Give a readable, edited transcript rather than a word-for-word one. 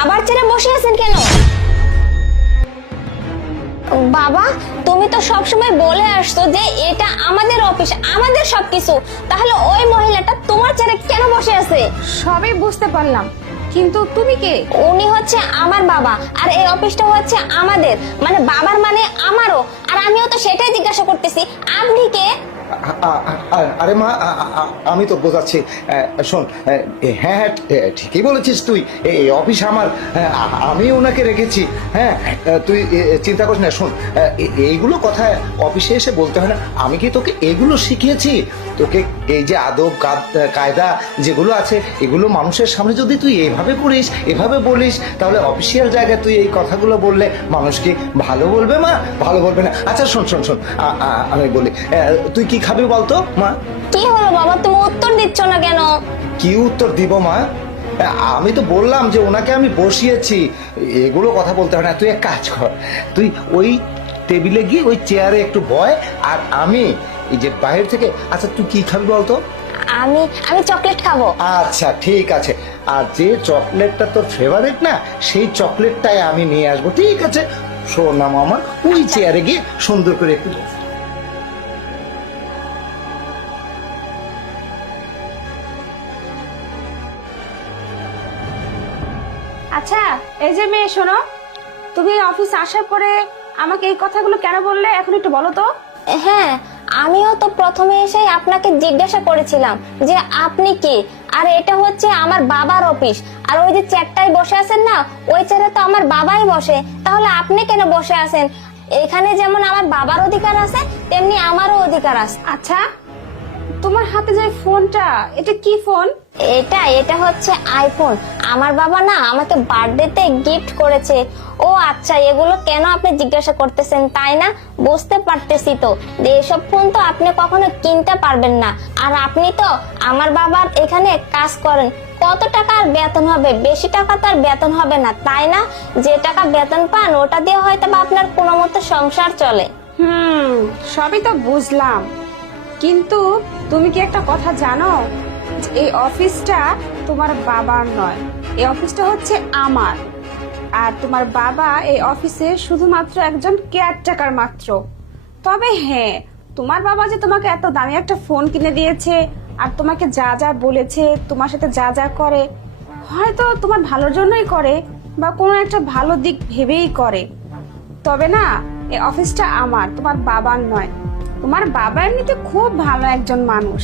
বাবার চেয়ারে বসে আছেন কেন? বাবা, তুমি তো সবসময় বলে আসছো যে এটা আমাদের অফিস, আমাদের সবকিছু, তাহলে ওই মহিলাটা তোমার চেয়ারে কেন বসে আছে? সবই বুঝতে পারলাম, কিন্তু তুমি কে? উনি হচ্ছে আমার বাবা, আর এই অফিসটা হচ্ছে আমাদের, মানে বাবার মানে আমারও। আর আমিও তো সেটাই জিজ্ঞাসা করতেছি, আপনি কে? আরে মা, আমি তো বোঝাচ্ছি। শোন, হ্যাঁ হ্যাঁ ঠিকই বলেছিস তুই, এই অফিস আমার, আমি ওনাকে রেখেছি। হ্যাঁ, তুই চিন্তা করিস না। শোন, এইগুলো কথা অফিসে এসে বলতে হয় না। আমি কি তোকে এগুলো শিখিয়েছি? তোকে এই যে আদব কায়দা যেগুলো আছে, এগুলো মানুষের সামনে যদি তুই এভাবে করিস, এভাবে বলিস, তাহলে অফিসিয়াল জায়গায় তুই এই কথাগুলো বললে মানুষ কি ভালো বলবে মা? ভালো বলবে না। আচ্ছা শোন শোন শোন, আমি বলি, তুই কি খাবি বলতো মা? কি হলো বাবা, তুমি উত্তর দিচ্ছ না কেন? কি উত্তর দিব মা? আমি তো বললাম যে ওনাকে আমি বসিয়েছি, এগুলো কথা বলতে হয় না। তুই এক কাজ কর, তুই ওই টেবিলে গিয়ে ওই চেয়ারে একটু বয়, আর আমি এই যে বাইরে থেকে। আচ্ছা তুই কি খাবি বলতো? আমি আমি চকলেট খাবো। আচ্ছা ঠিক আছে, আর যে চকলেটটা তোর ফেভারিট না, সেই চকলেটটাই আমি নিয়ে আসবো, ঠিক আছে? শোন না মামা, ওই চেয়ারে গিয়ে সুন্দর করে একটু। আচ্ছা, এই যে মেয়ে, শোনো, তুমি অফিস আসার পরে আমাকে এই কথাগুলো কেন বললে এখন একটু বলো তো। হ্যাঁ, আমিও তো প্রথমে এসেই আপনাকে জিজ্ঞাসা করেছিলাম যে আপনি কি, আর এটা হচ্ছে আমার বাবার অফিস, আর ওই যে চেয়ারটায় বসে আছেন না, ওই চেয়ারে তো আমার বাবাই বসে, তাহলে আপনি কেন বসে আছেন? এখানে যেমন আমার বাবার অধিকার আছে, তেমনি আমারও অধিকার আছে। আচ্ছা, তোমার হাতে যে ফোনটা, এটা কি ফোন? এটা হচ্ছে আইফোন। আমার বাবা না আমাকে বার্থডেতে গিফট করেছে। ও আচ্ছা, এগুলো কেন আপনি জিজ্ঞাসা করতেছেন তাই না? বুঝতে পারতেছি তো যে এসব ফোন তো আপনি কখনো কিনতে পারবেন না। আর আপনি তো আমার বাবার এখানে কাজ করেন, কত টাকার বেতন হবে? বেশি টাকা তো আর বেতন হবে না, তাই না? যে টাকা বেতন পান ওটা দিয়ে হয়তো বা আপনার কোনো মতো সংসার চলে। সবই তো বুঝলাম, কিন্তু তুমি কি একটা কথা জানো? এই অফিসটা তোমার বাবার নয়, এই অফিসটা হচ্ছে আমার। আর তোমার বাবা এই অফিসে শুধুমাত্র একজন কেয়ারটেকার মাত্র। তবে হ্যাঁ, তোমার বাবা যে তোমাকে এত দামি একটা ফোন কিনে দিয়েছে, আর তোমাকে যা যা বলেছে, তোমার সাথে যা যা করে, হয়তো তোমার ভালোর জন্যই করে, বা কোনো একটা ভালো দিক ভেবেই করে। তবে না, এই অফিসটা আমার, তোমার বাবার নয়। তোমার বাবা এমনিতে খুব ভালো একজন মানুষ,